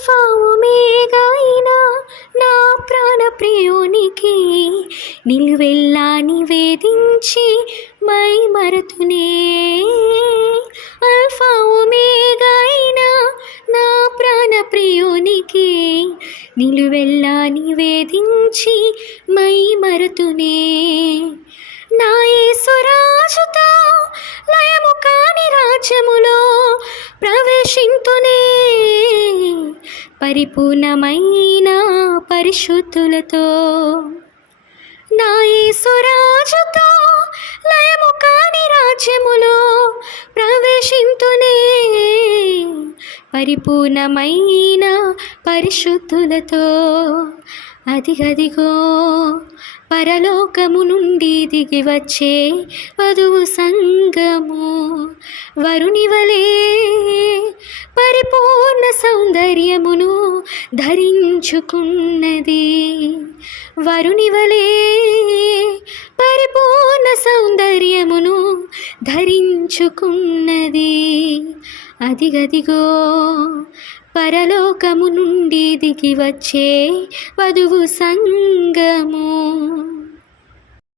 alpha ఒమేగాయినా నా ప్రాణ ప్రియునికి నిలువెల్లా నివేదించి మై మరతునే ఆల్ఫా ఒమేగాయినా నా ప్రాణ ప్రియునికి నిలువెల్లా నివేదించి మై మరతునే నాయసురాజుతో లయము కాని రాజ్యములో ప్రవేశింతునే పరిపూర్ణమైన పరిశుద్ధులతో నాయసురాజుతో లయము కాని రాజ్యములో ప్రవేశింతునే పరిపూర్ణమైన పరిశుద్ధులతో అదిగదిగో పరలోకము నుండి దిగి వచ్చే వధువు సంగము వరుణివలే సౌందర్యమును ధరించుకున్నది వరుణివలే పరిపూర్ణ సౌందర్యమును ధరించుకున్నది అదిగదిగో పరలోకము నుండి దిగి వచ్చే వధువు సంగము